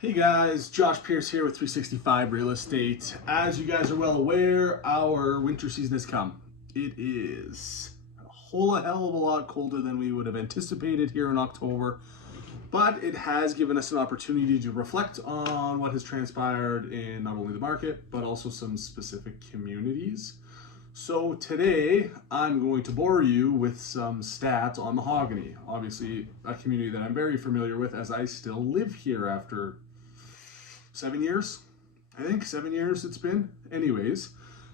Hey guys, Josh Pearce here with 365 Real Estate. As you guys are well aware, our winter season has come. It is a whole hell of a lot colder than we would have anticipated here in October, but it has given us an opportunity to reflect on what has transpired in not only the market, but also some specific communities. So today, I'm going to bore you with some stats on Mahogany. Obviously, a community that I'm very familiar with as I still live here after 7 years. I think 7 years it's been. Anyways,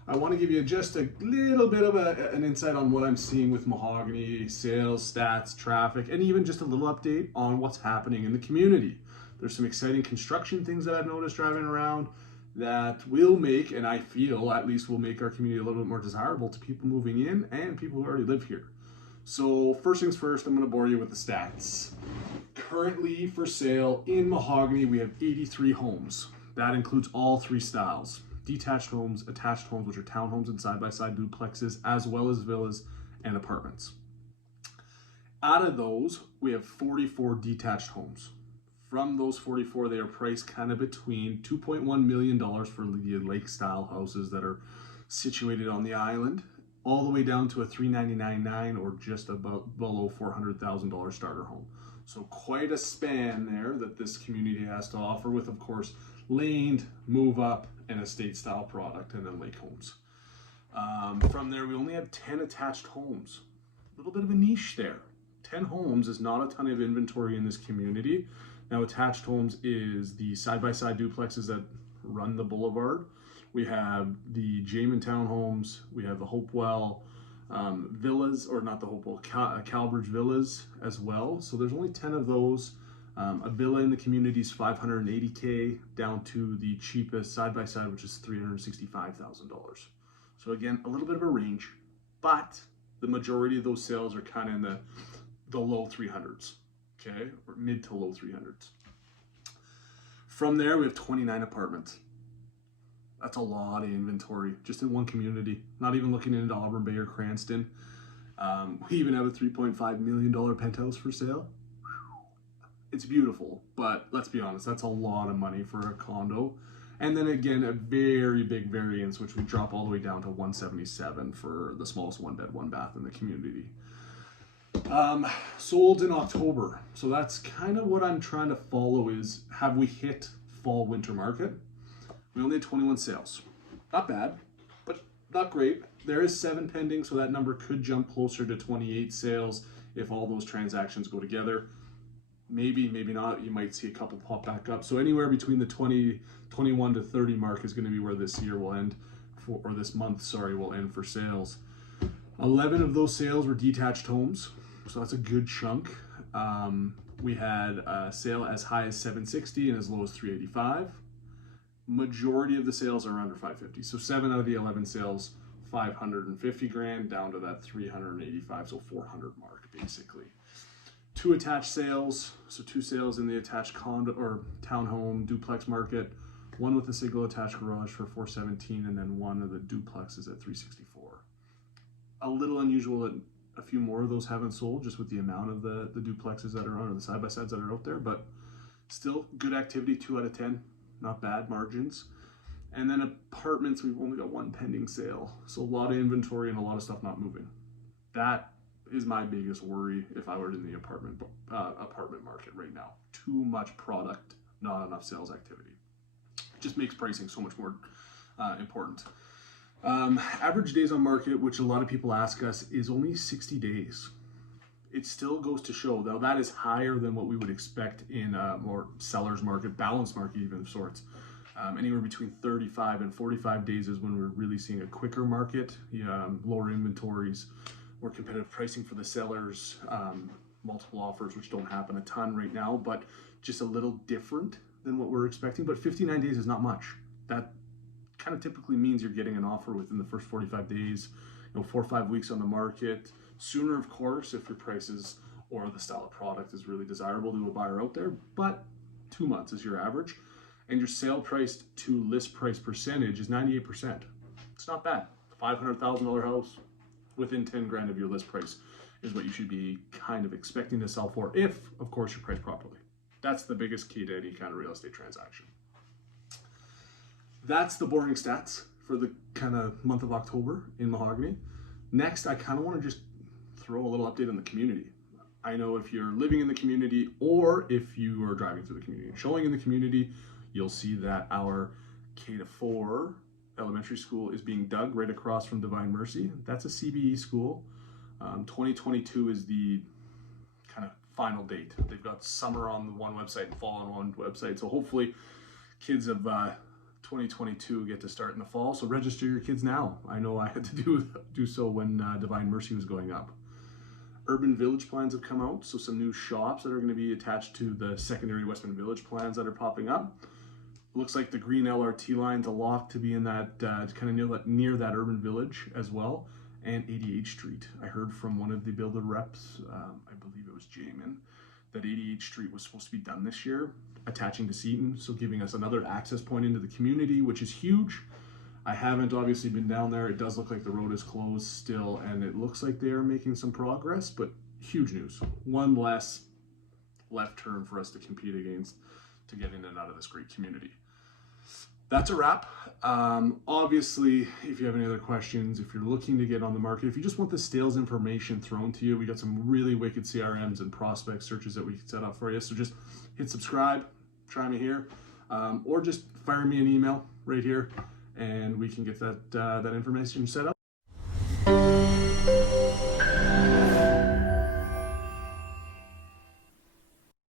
I want to give you just a little bit of an insight on what I'm seeing with Mahogany, sales, stats, traffic, and even just a little update on what's happening in the community. There's some exciting construction things that I've noticed driving around that will make, and I feel at least will make our community a little bit more desirable to people moving in and people who already live here. So first things first, I'm going to bore you with the stats. Currently for sale in Mahogany, we have 83 homes. That includes all three styles: detached homes, attached homes, which are townhomes and side-by-side duplexes, as well as villas and apartments. Out of those, we have 44 detached homes. From those 44, they are priced kind of between $2.1 million for the lake-style houses that are situated on the island, all the way down to a $399,900 or just about below $400,000 starter home. So quite a span there that this community has to offer, with of course laned, move up, and estate style product, and then lake homes. From there, we only have 10 attached homes. A little bit of a niche there. 10 homes is not a ton of inventory in this community. Now, attached homes is the side-by-side duplexes that run the boulevard. We have the Jamin townhomes, we have the Hopewell villas, or not the Hopewell, Calbridge villas as well. So there's only 10 of those. A villa in the community is $580K, down to the cheapest side-by-side, which is $365,000. So again, a little bit of a range, but the majority of those sales are kind of in the low 300s, okay, or mid to low 300s. From there, we have 29 apartments. That's a lot of inventory just in one community, not even looking into Auburn Bay or Cranston. We even have a $3.5 million penthouse for sale. It's beautiful, but let's be honest, that's a lot of money for a condo. And then again, a very big variance, which we drop all the way down to $177 for the smallest one bed, one bath in the community. Sold in October. So that's kind of what I'm trying to follow is, have we hit fall winter market? We only had 21 sales. Not bad, but not great. There is 7 pending, so that number could jump closer to 28 sales if all those transactions go together. Maybe, maybe not. You might see a couple pop back up. So anywhere between the 21 to 30 mark is going to be where this year will end, or this month, sorry, will end for sales. 11 of those sales were detached homes, so that's a good chunk. We had a sale as high as $760 and as low as $385. Majority of the sales are under $550. So 7 out of the 11 sales, $550,000 down to that $385, so $400 mark basically. 2 attached sales, so 2 sales in the attached condo or townhome duplex market. One with a single attached garage for $417, and then one of the duplexes at $364. A little unusual that a few more of those haven't sold, just with the amount of the duplexes that are on, or the side-by-sides that are out there, but still good activity. 2 out of 10. Not bad margins. And then apartments, we've only got 1 pending sale. So a lot of inventory and a lot of stuff not moving. That is my biggest worry if I were in the apartment market right now. Too much product, not enough sales activity. Just makes pricing so much more important. Average days on market, which a lot of people ask us, is only 60 days. It still goes to show, though, that is higher than what we would expect in a more seller's market, balanced market even of sorts. Anywhere between 35 and 45 days is when we're really seeing a quicker market, lower inventories, more competitive pricing for the sellers, multiple offers, which don't happen a ton right now, but just a little different than what we're expecting. But 59 days is not much. That kind of typically means you're getting an offer within the first 45 days, 4 or 5 weeks on the market. Sooner, of course, if your prices or the style of product is really desirable to a buyer out there, but 2 months is your average. And your sale price to list price percentage is 98%. It's not bad. $500,000 house within 10 grand of your list price is what you should be kind of expecting to sell for, if, of course, you're priced properly. That's the biggest key to any kind of real estate transaction. That's the boring stats for the kind of month of October in Mahogany. Next, I kind of want to just throw a little update on the community. I know if you're living in the community or if you are driving through the community, showing in the community, you'll see that our K-4 elementary school is being dug right across from Divine Mercy. That's a CBE school. 2022 is the kind of final date. They've got summer on the one website and fall on one website. So hopefully kids of 2022 get to start in the fall. So register your kids now. I know I had to do so when Divine Mercy was going up. Urban Village plans have come out. So some new shops that are going to be attached to the secondary Westman Village plans that are popping up. Looks like the green LRT line's a lock to be in that kind of near that Urban Village as well. And 88th Street. I heard from one of the builder reps, I believe it was Jamin, that 88th Street was supposed to be done this year, attaching to Seton, so giving us another access point into the community, which is huge. I haven't obviously been down there. It does look like the road is closed still, and it looks like they are making some progress, but huge news. One less left turn for us to compete against to get in and out of this great community. That's a wrap. Obviously, if you have any other questions, if you're looking to get on the market, if you just want the sales information thrown to you, we got some really wicked CRMs and prospect searches that we can set up for you. So just hit subscribe, try me here, or just fire me an email right here, and we can get that information set up.